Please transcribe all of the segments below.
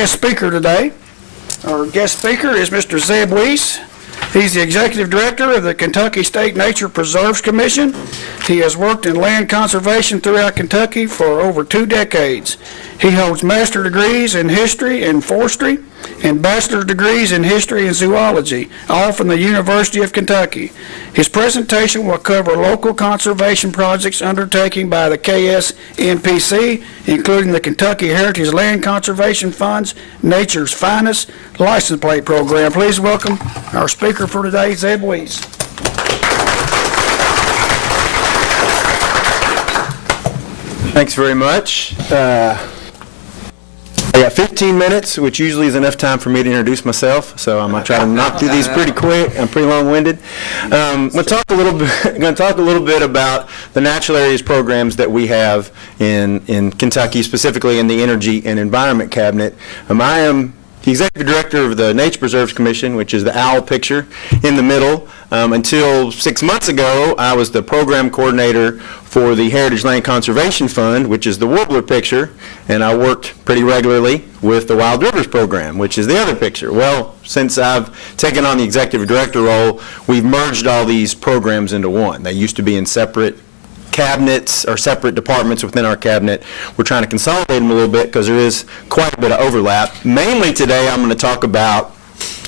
guest speaker today. Our guest speaker is Mr. Zeb Weese. He's the Executive Director of the Kentucky State Nature Preserves Commission. He has worked in land conservation throughout Kentucky for over 2 decades. He holds master degrees in history and forestry and bachelor's degrees in history and zoology, all from the University of Kentucky. His presentation will cover local conservation projects undertaken by the KSNPC, including the Kentucky Heritage Land Conservation Fund's Nature's Finest license plate program. Please welcome our speaker for today, Zeb Weese. Thanks very much. I got 15 minutes, which usually is enough time for me to introduce myself, so I'm going to try to knock through these pretty quick. I'm pretty long-winded. I'm going to talk a little bit about the natural areas programs that we have in Kentucky, specifically in the Energy and Environment Cabinet. I am the Executive Director of the Nature Preserves Commission, which is the owl picture in the middle. Until 6 months ago, I was the program coordinator for the Heritage Land Conservation Fund, which is the warbler picture, and I worked pretty regularly with the Wild Rivers program, which is the other picture. Well, since I've taken on the Executive Director role, we've merged all these programs into one. They used to be in separate cabinets or separate departments within our cabinet. We're trying to consolidate them a little bit because there is quite a bit of overlap. Mainly today I'm going to talk about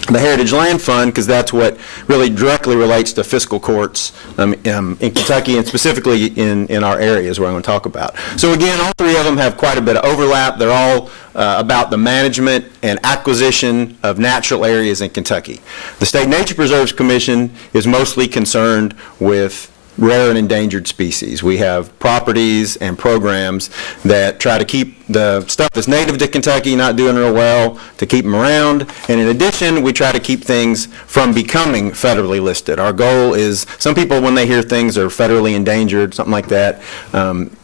the Heritage Land Fund because that's what really directly relates to fiscal courts in Kentucky and specifically in our areas where I'm going to talk about. So again, all three of them have quite a bit of overlap. They're all about the management and acquisition of natural areas in Kentucky. The State Nature Preserves Commission is mostly concerned with rare and endangered species. We have properties and programs that try to keep the stuff that's native to Kentucky not doing real well, to keep them around. And in addition, we try to keep things from becoming federally listed. Our goal is, some people when they hear things are federally endangered, something like that,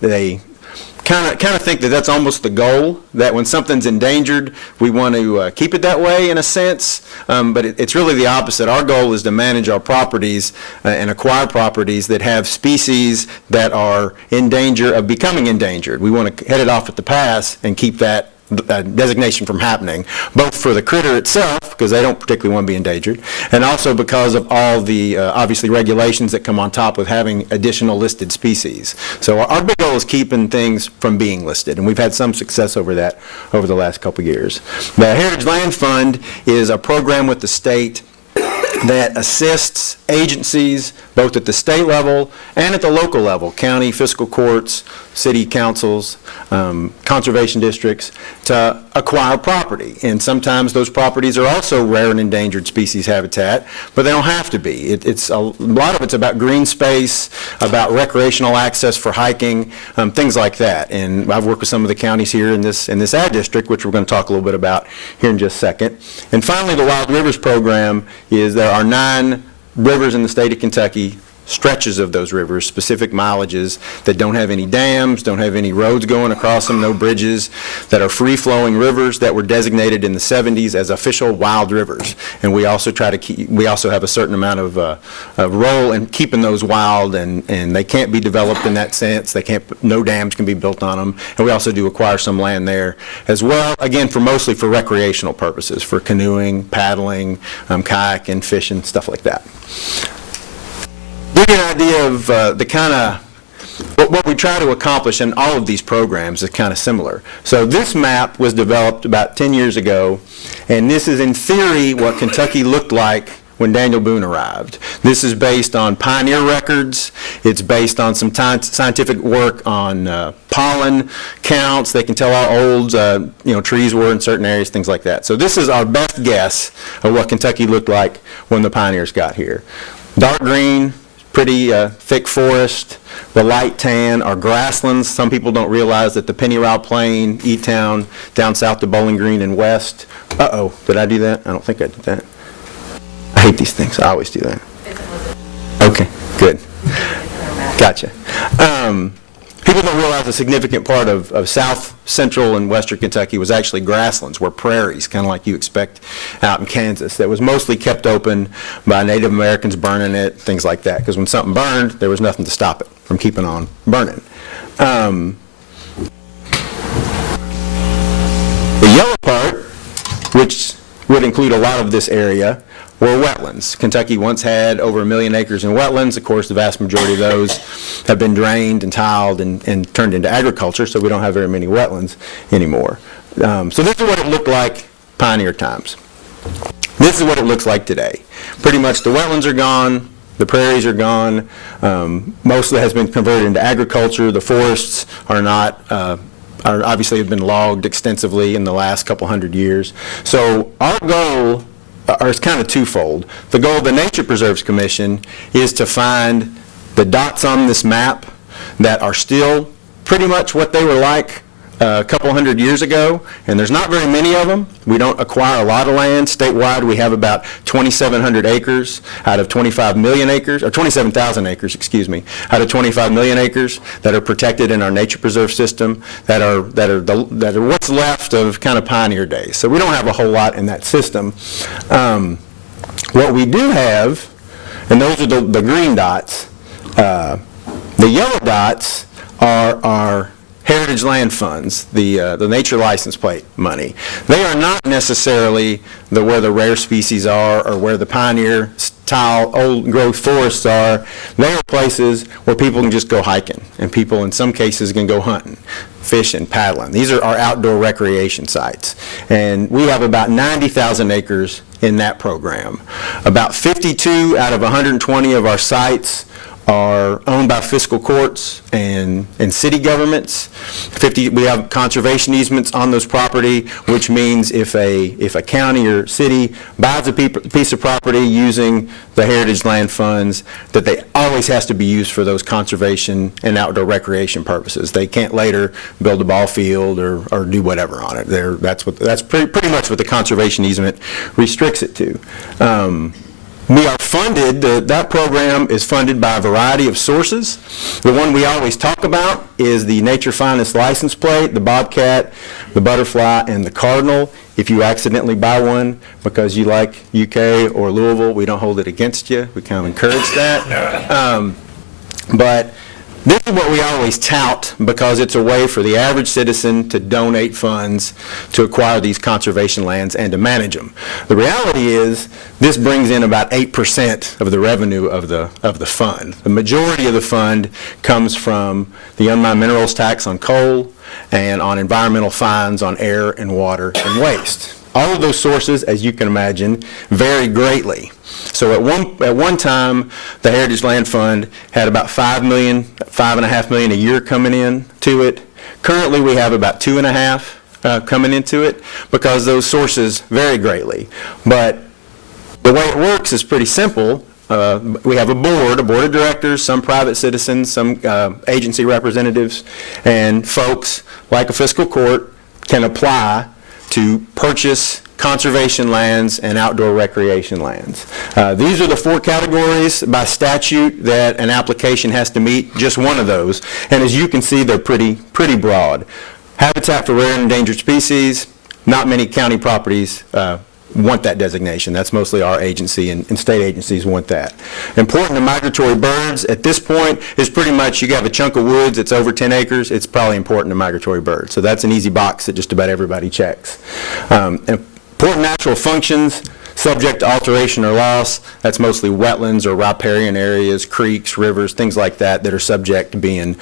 they kind of think that that's almost the goal, that when something's endangered, we want to keep it that way in a sense, but it's really the opposite. Our goal is to manage our properties and acquire properties that have species that are in danger of becoming endangered. We want to head it off at the pass and keep that designation from happening, both for the critter itself, because they don't particularly want to be endangered, and also because of all the obviously regulations that come on top with having additional listed species. So our big goal is keeping things from being listed, and we've had some success over that over the last couple years. The Heritage Land Fund is a program with the state that assists agencies both at the state level and at the local level, county, fiscal courts, city councils, conservation districts, to acquire property. And sometimes those properties are also rare and endangered species habitat, but they don't have to be. It's a lot of it's about green space, about recreational access for hiking, things like that. And I've worked with some of the counties here in this ad district, which we're going to talk a little bit about here in just a second. And finally, the Wild Rivers program is there are 9 rivers in the state of Kentucky, stretches of those rivers, specific mileages that don't have any dams, don't have any roads going across them, no bridges, that are free-flowing rivers that were designated in the 70s as official wild rivers. And we also try to keep, we also have a certain amount of role in keeping those wild, and they can't be developed in that sense. They can't, no dams can be built on them. And we also do acquire some land there as well, again, mostly for recreational purposes, for canoeing, paddling, kayaking, fishing, stuff like that. Give you an idea of the kind of what we try to accomplish in all of these programs is kind of similar. So this map was developed about 10 years ago, and this is in theory what Kentucky looked like when Daniel Boone arrived. This is based on pioneer records. It's based on some scientific work on pollen counts. They can tell how old trees were in certain areas, things like that. So this is our best guess of what Kentucky looked like when the pioneers got here. Dark green, pretty thick forest. The light tan are grasslands. Some people don't realize that the Pennyroyal Plain, E-Town, down south to Bowling Green and west. Uh-oh, did I do that? I don't think I did that. I hate these things. I always do that. Okay, good. Gotcha. People don't realize a significant part of south, central, and western Kentucky was actually grasslands, were prairies, kind of like you expect out in Kansas, that was mostly kept open by Native Americans burning it, things like that, because when something burned, there was nothing to stop it from keeping on burning. The yellow part which would include a lot of this area, were wetlands. Kentucky once had over 1 million acres in wetlands. Of course, the vast majority of those have been drained and tiled and turned into agriculture, so we don't have very many wetlands anymore. So this is what it looked like pioneer times. This is what it looks like today. Pretty much the wetlands are gone, the prairies are gone, most of it has been converted into agriculture. The forests are not, are obviously have been logged extensively in the last couple hundred years. So our goal is kind of twofold. The goal of the Nature Preserves Commission is to find the dots on this map that are still pretty much what they were like a couple hundred years ago, and there's not very many of them. We don't acquire a lot of land. Statewide, we have about 2,700 acres out of 25 million acres, or 27,000 acres, excuse me, out of 25 million acres that are protected in our nature preserve system, that are what's left of kind of pioneer days. So we don't have a whole lot in that system. What we do have, and those are the green dots, the yellow dots are our heritage land funds, the nature license plate money. They are not necessarily where the rare species are or where the pioneer style old growth forests are. They are places where people can just go hiking, and people in some cases can go hunting, fishing, paddling. These are our outdoor recreation sites. And we have about 90,000 acres in that program. About 52 out of 120 of our sites are owned by fiscal courts and city governments. We have conservation easements on those property, which means if a county or city buys a piece of property using the heritage land funds, that they always has to be used for those conservation and outdoor recreation purposes. They can't later build a ball field or do whatever on it. That's pretty much what the conservation easement restricts it to. We are funded, that program is funded by a variety of sources. The one we always talk about is the Nature Finest license plate, the bobcat, the butterfly, and the cardinal. If you accidentally buy one because you like UK or Louisville, we don't hold it against you. We kind of encourage that. But this is what we always tout because it's a way for the average citizen to donate funds to acquire these conservation lands and to manage them. The reality is this brings in about 8% of the revenue of the fund. The majority of the fund comes from the unmined minerals tax on coal and on environmental fines on air and water and waste. All of those sources, as you can imagine, vary greatly. So at one time, the Heritage Land Fund had about $5.5 million a year coming in to it. Currently, we have about 2.5 coming into it because those sources vary greatly. But the way it works is pretty simple. We have a board of directors, some private citizens, some agency representatives, and folks like a fiscal court can apply to purchase conservation lands and outdoor recreation lands. These are the 4 categories by statute that an application has to meet, just one of those. And as you can see, they're pretty broad. Habitat for rare and endangered species, not many county properties want that designation. That's mostly our agency, and state agencies want that. Important to migratory birds at this point is pretty much you have a chunk of woods that's over 10 acres, it's probably important to migratory birds. So that's an easy box that just about everybody checks. Important natural functions, subject to alteration or loss, that's mostly wetlands or riparian areas, creeks, rivers, things like that that are subject to being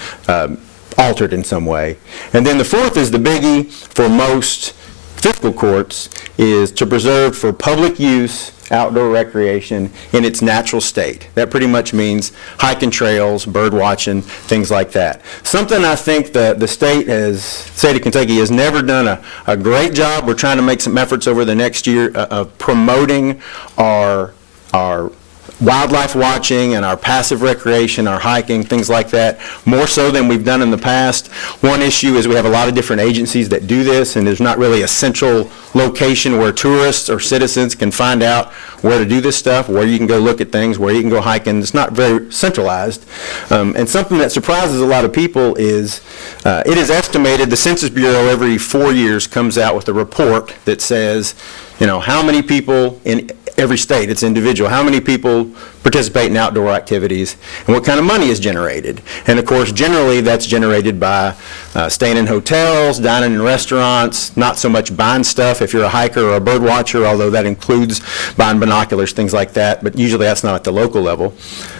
altered in some way. And then the 4th is the biggie for most fiscal courts, is to preserve for public use outdoor recreation in its natural state. That pretty much means hiking trails, bird watching, things like that. Something I think the state of Kentucky has never done a great job. We're trying to make some efforts over the next year of promoting our wildlife watching and our passive recreation, our hiking, things like that, more so than we've done in the past. One issue is we have a lot of different agencies that do this, and there's not really a central location where tourists or citizens can find out where to do this stuff, where you can go look at things, where you can go hiking. It's not very centralized. And something that surprises a lot of people is it is estimated, the Census Bureau every 4 years comes out with a report that says, how many people in every state, it's individual, how many people participate in outdoor activities and what kind of money is generated. And of course, generally that's generated by staying in hotels, dining in restaurants, not so much buying stuff if you're a hiker or a bird watcher, although that includes buying binoculars, things like that, but usually that's not at the local level.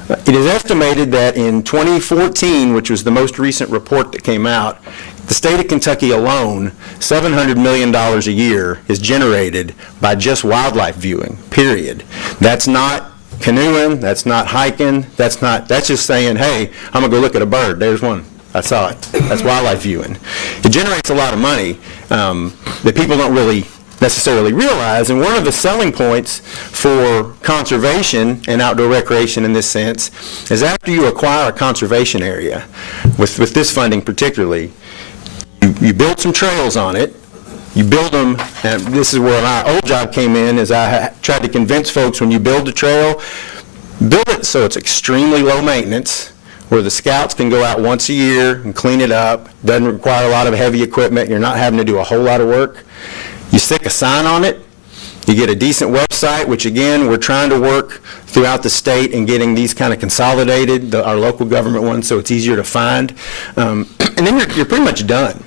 It is estimated that in 2014, which was the most recent report that came out, the state of Kentucky alone, $700 million a year is generated by just wildlife viewing, period. That's not canoeing, that's not hiking, that's just saying, hey, I'm gonna go look at a bird, there's one, I saw it. That's wildlife viewing. It generates a lot of money that people don't really necessarily realize, and one of the selling points for conservation and outdoor recreation in this sense is after you acquire a conservation area, with this funding particularly, you build some trails on it, you build them, and this is where my old job came in, is I tried to convince folks when you build a trail, build it so it's extremely low maintenance, where the scouts can go out once a year and clean it up, doesn't require a lot of heavy equipment, you're not having to do a whole lot of work. You stick a sign on it, you get a decent website, which again, we're trying to work throughout the state and getting these kind of consolidated, our local government ones, so it's easier to find. And then you're pretty much done.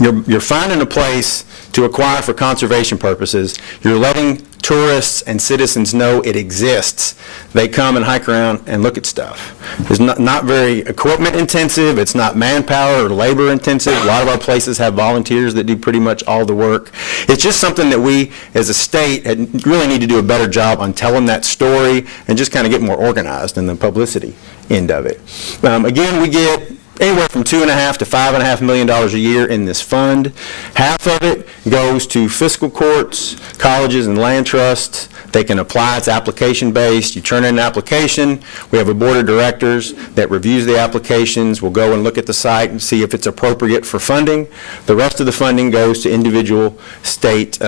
You're finding a place to acquire for conservation purposes. You're letting tourists and citizens know it exists. They come and hike around and look at stuff. It's not very equipment intensive. It's not manpower or labor intensive. A lot of our places have volunteers that do pretty much all the work. It's just something that we as a state really need to do a better job on telling that story and just kind of get more organized in the publicity end of it. Again, we get anywhere from $2.5 to $5.5 million a year in this fund. Half of it goes to fiscal courts, colleges, and land trusts. They can apply. It's application-based. You turn in an application. We have a board of directors that reviews the applications. We'll go and look at the site and see if it's appropriate for funding. The rest of the funding goes to individual state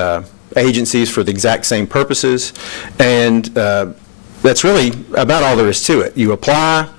agencies for the exact same purposes. And that's really about all there is to it. You apply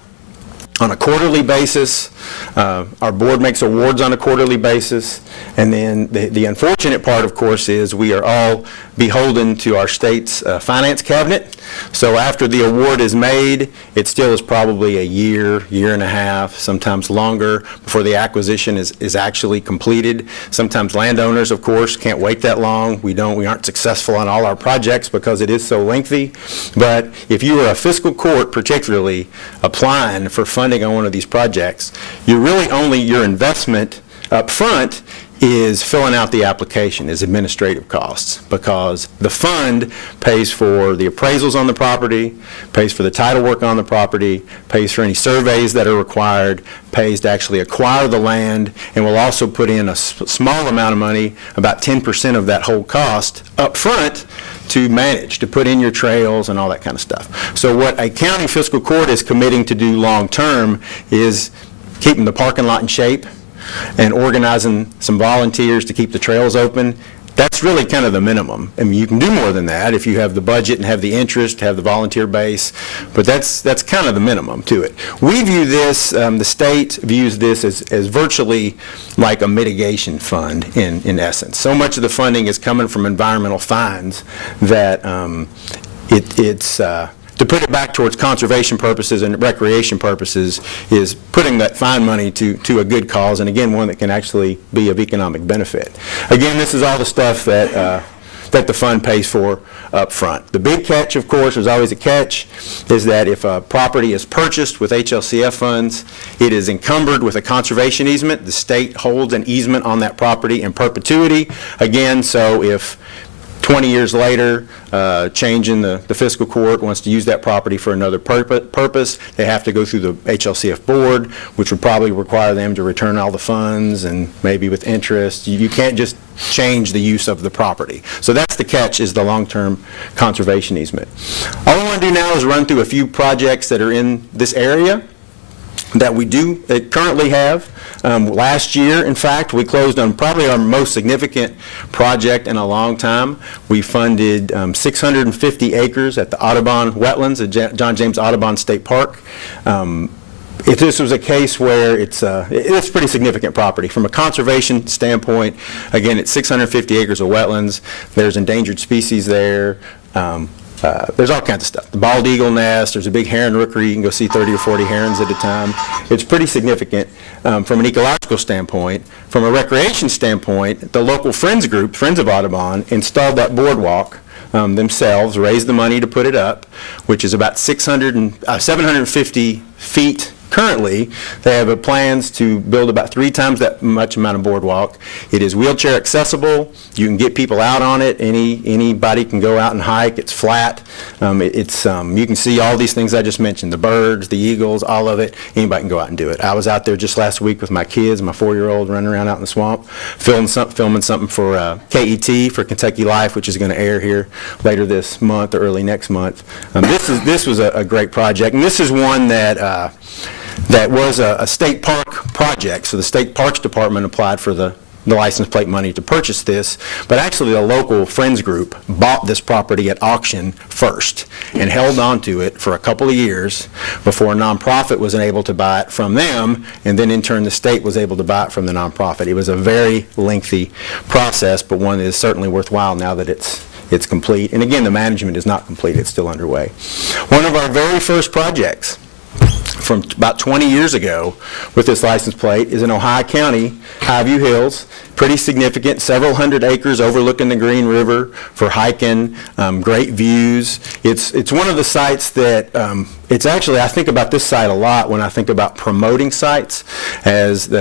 on a quarterly basis. Our board makes awards on a quarterly basis, and then the unfortunate part, of course, is we are all beholden to our state's finance cabinet. So after the award is made, it still is probably a year and a half, sometimes longer, before the acquisition is actually completed. Sometimes landowners, of course, can't wait that long. We aren't successful on all our projects because it is so lengthy. But if you are a fiscal court, particularly applying for funding on one of these projects, you're really only, your investment up front is filling out the application, is administrative costs, because the fund pays for the appraisals on the property, pays for the title work on the property, pays for any surveys that are required, pays to actually acquire the land, and will also put in a small amount of money, about 10% of that whole cost up front, to manage, to put in your trails and all that kind of stuff. So what a county fiscal court is committing to do long-term is keeping the parking lot in shape and organizing some volunteers to keep the trails open. That's really kind of the minimum. I mean, you can do more than that if you have the budget and have the interest, have the volunteer base, but that's kind of the minimum to it. We view this, the state views this as virtually like a mitigation fund in essence. So much of the funding is coming from environmental fines that it's to put it back towards conservation purposes and recreation purposes is putting that fine money to a good cause, and again, one that can actually be of economic benefit. Again, this is all the stuff that the fund pays for up front. The big catch, of course, there's always a catch, is that if a property is purchased with HLCF funds, it is encumbered with a conservation easement. The state holds an easement on that property in perpetuity. Again, so if 20 years later, change in the fiscal court wants to use that property for another purpose, they have to go through the HLCF board, which would probably require them to return all the funds and maybe with interest. You can't just change the use of the property. So that's the catch, is the long-term conservation easement. All I want to do now is run through a few projects that are in this area that we currently have. Last year, in fact, we closed on probably our most significant project in a long time. We funded 650 acres at the Audubon wetlands at John James Audubon State Park. If this was a case where it's pretty significant property from a conservation standpoint, again, it's 650 acres of wetlands. There's endangered species there. There's all kinds of stuff. The bald eagle nest, there's a big heron rookery, you can go see 30 or 40 herons at a time. It's pretty significant from an ecological standpoint. From a recreation standpoint, the local Friends group, Friends of Audubon, installed that boardwalk themselves, raised the money to put it up, which is about 750 feet. Currently, they have plans to build about 3 times that much amount of boardwalk. It is wheelchair accessible. You can get people out on it. Anybody can go out and hike. It's flat. You can see all these things I just mentioned, the birds, the eagles, all of it. Anybody can go out and do it. I was out there just last week with my kids, my 4-year-old running around out in the swamp, filming something for KET, for Kentucky Life, which is going to air here later this month or early next month. This was a great project, and this is one that was a state park project. So the State Parks Department applied for the license plate money to purchase this, but actually the local Friends group bought this property at auction first and held on to it for a couple of years before a nonprofit was able to buy it from them, and then in turn the state was able to buy it from the nonprofit. It was a very lengthy process, but one that is certainly worthwhile now that it's complete. And again, the management is not complete, it's still underway. One of our very first projects from about 20 years ago with this license plate is in Ohio County, Highview Hills. Pretty significant, several hundred acres overlooking the Green River for hiking, great views. It's one of the sites that, it's actually, I think about this site a lot when I think about promoting sites as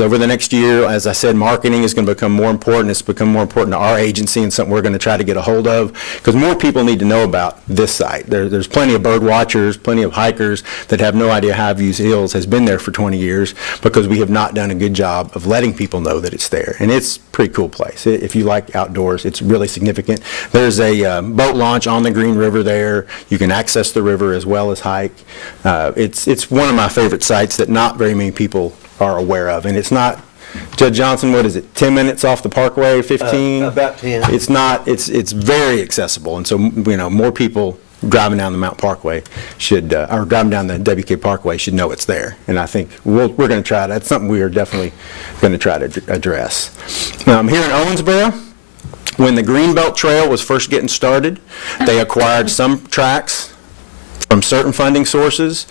over the next year, as I said, marketing is going to become more important. It's become more important to our agency and something we're going to try to get a hold of because more people need to know about this site. There's plenty of bird watchers, plenty of hikers that have no idea Highview Hills has been there for 20 years because we have not done a good job of letting people know that it's there. And it's a pretty cool place. If you like outdoors, it's really significant. There's a boat launch on the Green River there. You can access the river as well as hike. It's one of my favorite sites that not very many people are aware of, and it's not, Judge Johnson, what is it, 10 minutes off the Parkway, 15? About 10. It's not, it's very accessible, and so, more people driving down the Mount Parkway should, or driving down the WK Parkway should know it's there, and I think we're going to try, that's something we are definitely going to try to address. Here in Owensboro, when the Greenbelt Trail was first getting started, they acquired some tracks from certain funding sources.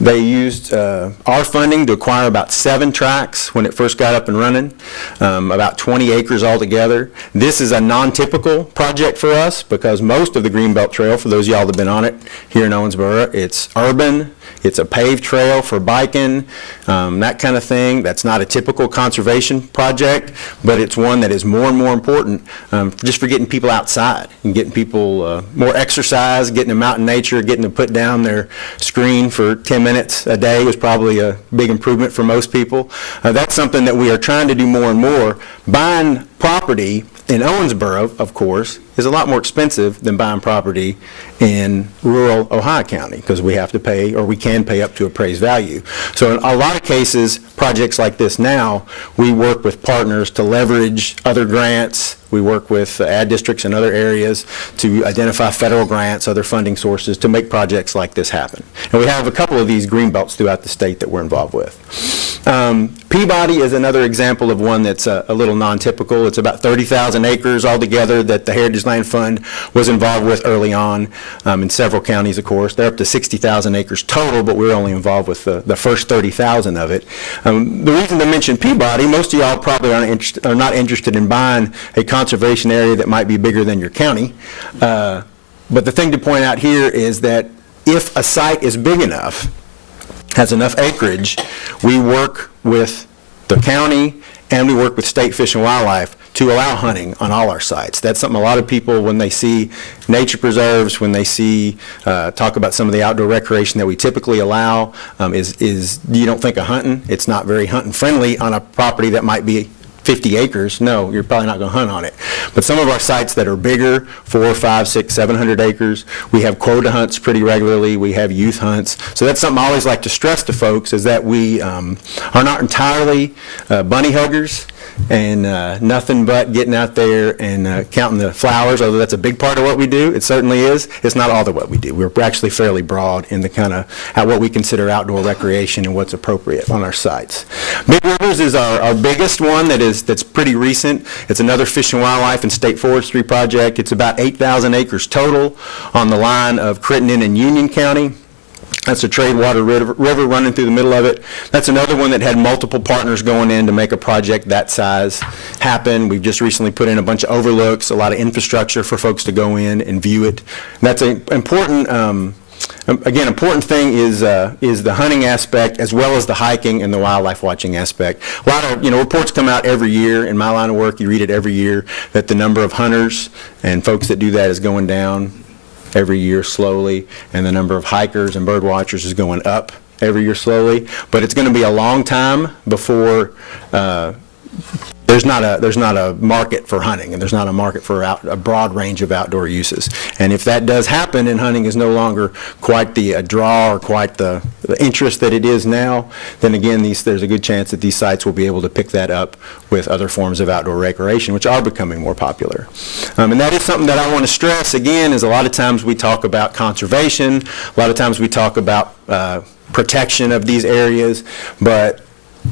They used our funding to acquire about 7 tracks when it first got up and running, about 20 acres altogether. This is a non-typical project for us because most of the Greenbelt Trail, for those of y'all that have been on it here in Owensboro, it's urban, it's a paved trail for biking, that kind of thing. That's not a typical conservation project, but it's one that is more and more important just for getting people outside and getting people more exercise, getting them out in nature, getting them put down their screen for 10 minutes a day was probably a big improvement for most people. That's something that we are trying to do more and more. Buying property in Owensboro, of course, is a lot more expensive than buying property in rural Ohio County because we have to pay, or we can pay up to appraised value. So in a lot of cases, projects like this now, we work with partners to leverage other grants. We work with ad districts in other areas to identify federal grants, other funding sources to make projects like this happen. And we have a couple of these green belts throughout the state that we're involved with. Peabody is another example of one that's a little non-typical. It's about 30,000 acres altogether that the Heritage Land Fund was involved with early on in several counties, of course. They're up to 60,000 acres total, but we're only involved with the first 30,000 of it. The reason to mention Peabody, most of y'all probably are not interested in buying a conservation area that might be bigger than your county. But the thing to point out here is that if a site is big enough, has enough acreage, we work with the county and we work with State Fish and Wildlife to allow hunting on all our sites. That's something a lot of people, when they see nature preserves, when they see, talk about some of the outdoor recreation that we typically allow, is you don't think of hunting. It's not very hunting friendly on a property that might be 50 acres, no, you're probably not going to hunt on it. But some of our sites that are bigger, 400, 500, 600, 700 acres, we have quota hunts pretty regularly, we have youth hunts. So that's something I always like to stress to folks is that we are not entirely bunny huggers. and nothing but getting out there and counting the flowers, although that's a big part of what we do. It certainly is. It's not all of what we do. We're actually fairly broad in the kind of what we consider outdoor recreation and what's appropriate on our sites. Big Rivers is our biggest one that's pretty recent. It's another Fish and Wildlife and State Forestry project. It's about 8,000 acres total on the line of Crittenden and Union County. That's a trade water river running through the middle of it. That's another one that had multiple partners going in to make a project that size happen. We've just recently put in a bunch of overlooks, a lot of infrastructure for folks to go in and view it. That's an important, again, important thing is the hunting aspect as well as the hiking and the wildlife watching aspect. A lot of, reports come out every year. In my line of work, you read it every year, that the number of hunters and folks that do that is going down every year slowly, and the number of hikers and bird watchers is going up every year slowly. But it's going to be a long time before there's not a market for hunting, and there's not a market for a broad range of outdoor uses. And if that does happen and hunting is no longer quite the draw or quite the interest that it is now, then again, there's a good chance that these sites will be able to pick that up with other forms of outdoor recreation, which are becoming more popular. And that is something that I want to stress, again, is a lot of times we talk about conservation, a lot of times we talk about protection of these areas, but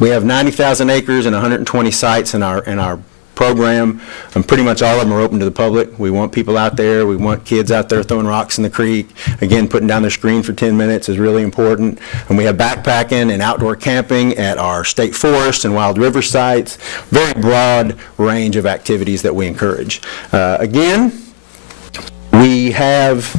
we have 90,000 acres and 120 sites in our program, and pretty much all of them are open to the public. We want people out there. We want kids out there throwing rocks in the creek. Again, putting down their screen for 10 minutes is really important. And we have backpacking and outdoor camping at our state forest and wild river sites. Very broad range of activities that we encourage. Again, we have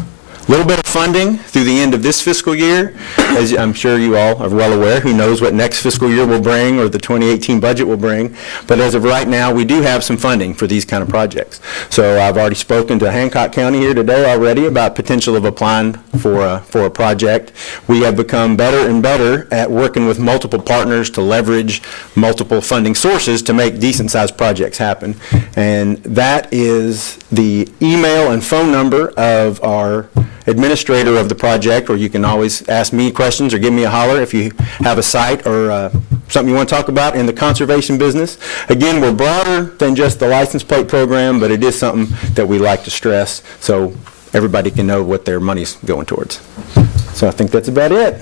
a little bit of funding through the end of this fiscal year, as I'm sure you all are well aware. Who knows what next fiscal year will bring or the 2018 budget will bring. But as of right now, we do have some funding for these kind of projects. So I've already spoken to Hancock County here today already about potential of applying for a project. We have become better and better at working with multiple partners to leverage multiple funding sources to make decent-sized projects happen. And that is the email and phone number of our administrator of the project, or you can always ask me questions or give me a holler if you have a site or something you want to talk about in the conservation business. Again, we're broader than just the license plate program, but it is something that we like to stress so everybody can know what their money's going towards. So I think that's about it.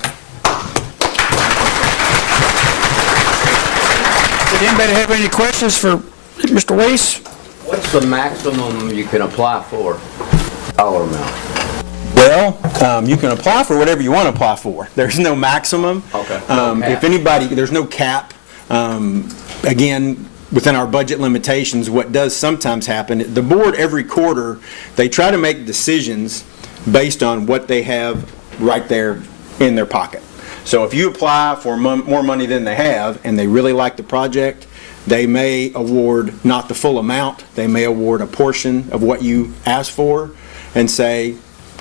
Did anybody have any questions for Mr. Weese? What's the maximum you can apply for, dollar amount? Well, you can apply for whatever you want to apply for. There's no maximum. Okay. If anybody, there's no cap. Again, within our budget limitations, what does sometimes happen, the board every quarter, they try to make decisions based on what they have right there in their pocket. So if you apply for more money than they have and they really like the project, they may award not the full amount. They may award a portion of what you asked for and say,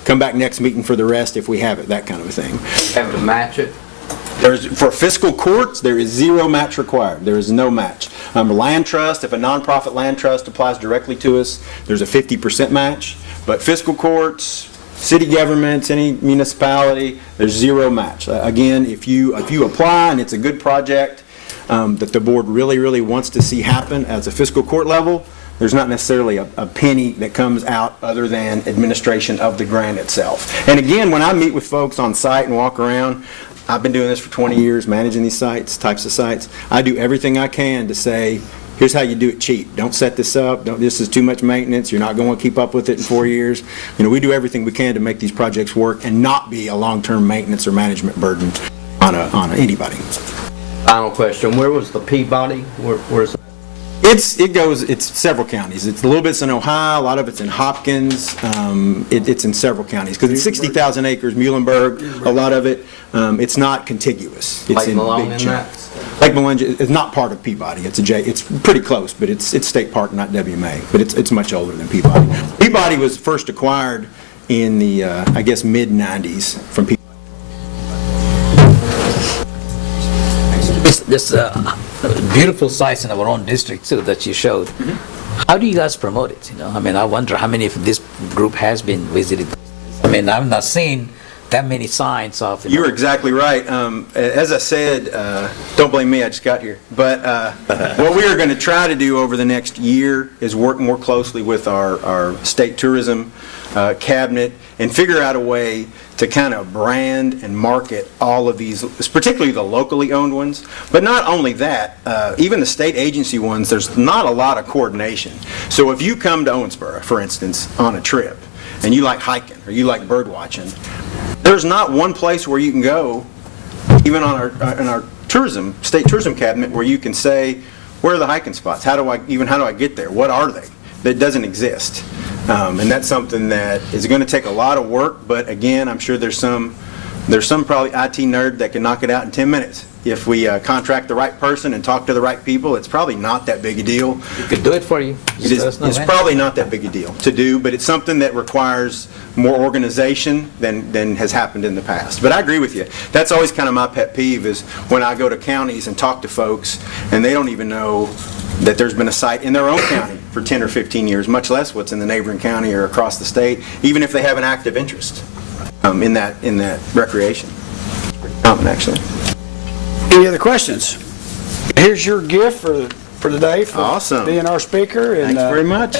come back next meeting for the rest if we have it, that kind of a thing. Have to match it? For fiscal courts, there is zero match required. There is no match. A land trust, if a nonprofit land trust applies directly to us, there's a 50% match. But fiscal courts, city governments, any municipality, there's zero match. Again, if you apply and it's a good project that the board really, really wants to see happen at the fiscal court level, there's not necessarily a penny that comes out other than administration of the grant itself. And again, when I meet with folks on site and walk around, I've been doing this for 20 years, managing these types of sites. I do everything I can to say, here's how you do it cheap. Don't set this up. This is too much maintenance. You're not going to keep up with it in 4 years. We do everything we can to make these projects work and not be a long-term maintenance or management burden on anybody. Final question, where was the Peabody? Where's It's several counties. It's a little bit's in Ohio, a lot of it's in Hopkins. It's in several counties because it's 60,000 acres, Muhlenberg, a lot of it. It's not contiguous. It's Lake in Malone big in chunks. Lake Malone is not part of Peabody. It's pretty close, but it's state park, not WMA. But it's much older than Peabody. Peabody was first acquired in the I guess mid-90s from Peabody. This beautiful sites in our own district too that you showed. How do you guys promote it? I wonder how many of this group has been visited. I've not seen that many signs off. You were exactly right. As I said, don't blame me, I just got here. But what we are going to try to do over the next year is work more closely with our state tourism cabinet and figure out a way to kind of brand and market all of these, particularly the locally owned ones. But not only that, even the state agency ones, there's not a lot of coordination. So if you come to Owensboro, for instance, on a trip, and you like hiking or you like bird watching, there's not one place where you can go, even on our state tourism cabinet, where you can say, where are the hiking spots? How do I get there? What are they? That doesn't exist. And that's something that is going to take a lot of work, but again, I'm sure there's some probably IT nerd that can knock it out in 10 minutes. If we contract the right person and talk to the right people, it's probably not that big a deal. We could do it for you. It's probably not that big a deal to do, but it's something that requires more organization than has happened in the past. But I agree with you. That's always kind of my pet peeve, is when I go to counties and talk to folks and they don't even know that there's been a site in their own county for 10 or 15 years, much less what's in the neighboring county or across the state, even if they have an active interest in that recreation. Common, actually. Any other questions? Here's your gift for the day for Awesome. being our speaker. And, Thanks very much.